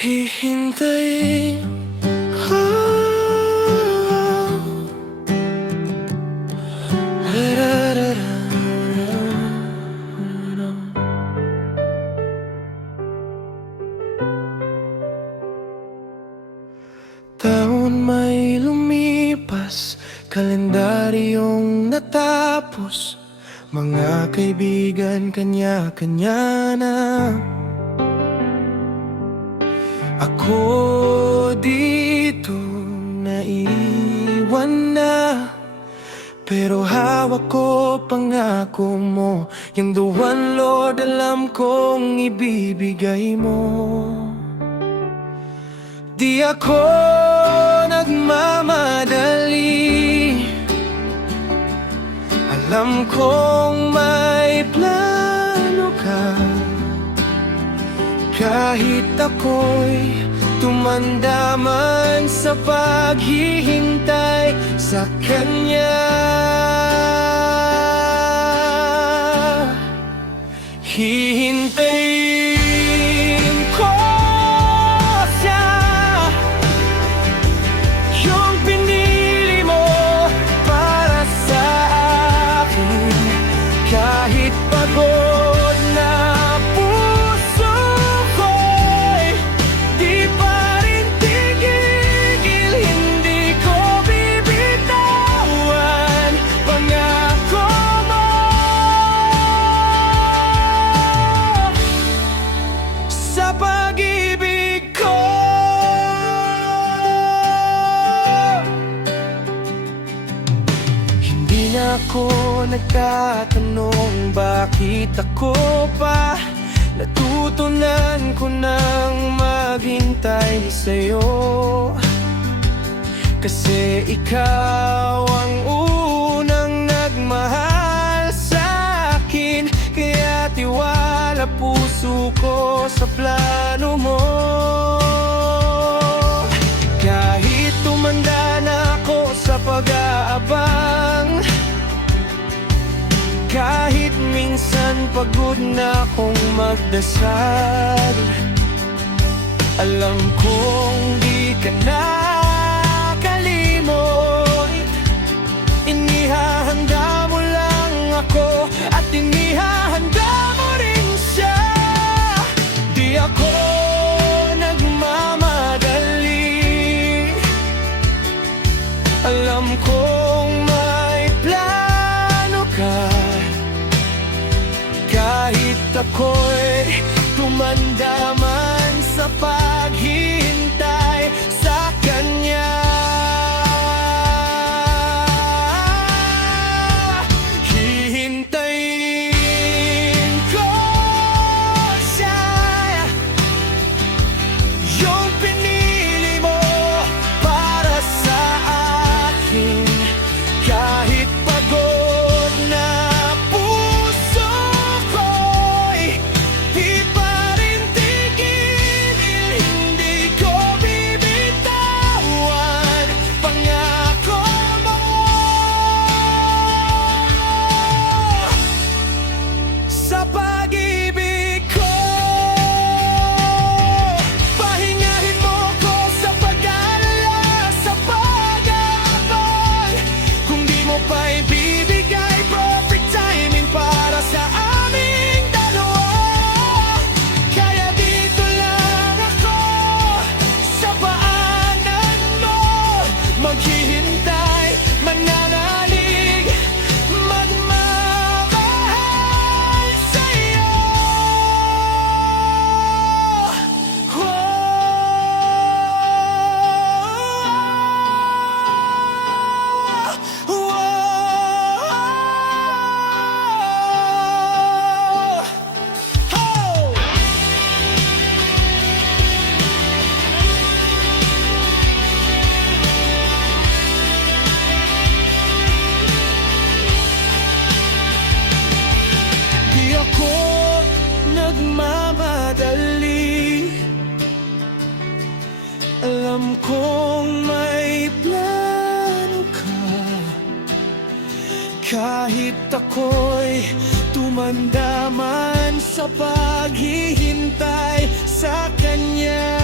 hihintayin. Taon may lumipas, kalendaryong natapos, mga kaibigan kanya-kanya na. Ako dito naiwan na, pero hawak ko pangako mo. Yung the one, Lord, alam kong ibibigay mo. Di ako nagmamadali, alam kong may plano ka. Kahit ako'y tumanda man sa paghihintay sa Kanya, hihintayin ko siya, yung pinili mo para sa akin. Kahit pagod na puso ko'y di pa rin tigil, hindi ko bibitawan pangako mo. Sa pag-ibig ko, hindi na ako nagtatanong bakit ako pa. Natutunan ko nang maghintay sa'yo, kasi ikaw ang unang nagmahal sa'kin. Kaya tiwala puso ko sa plano mo. Kahit tumanda na ako sa pag-aabang, kahit minsan pagod na akong magdasal, alam kong di ka nakalimot. Inihahanda mo lang ako at inihahanda mo rin siya. Di ako nagmamadali, alam kong may plano ka. Kahit ako'y tumanda man sa paghihintay sa Kanya, hihintayin ko siya, yung pinili mo para sa akin. Kahit pagod na puso ko'y di pa rin tigil, hindi ko bibitawan pangako mo. Sa pag-ibig ko, pahingahin mo ko sa pag-aalala, sa pag-aabang. Kung di mo pa ibibigay perfect timing para sa aming dalawa, kaya dito lang ako sa paanan mo, maghihintay, mananalig, magmamahal sa'yo. Di ako nagmamadali, alam kong may plano ka. Kahit ako'y tumanda man sa paghihintay sa Kanya,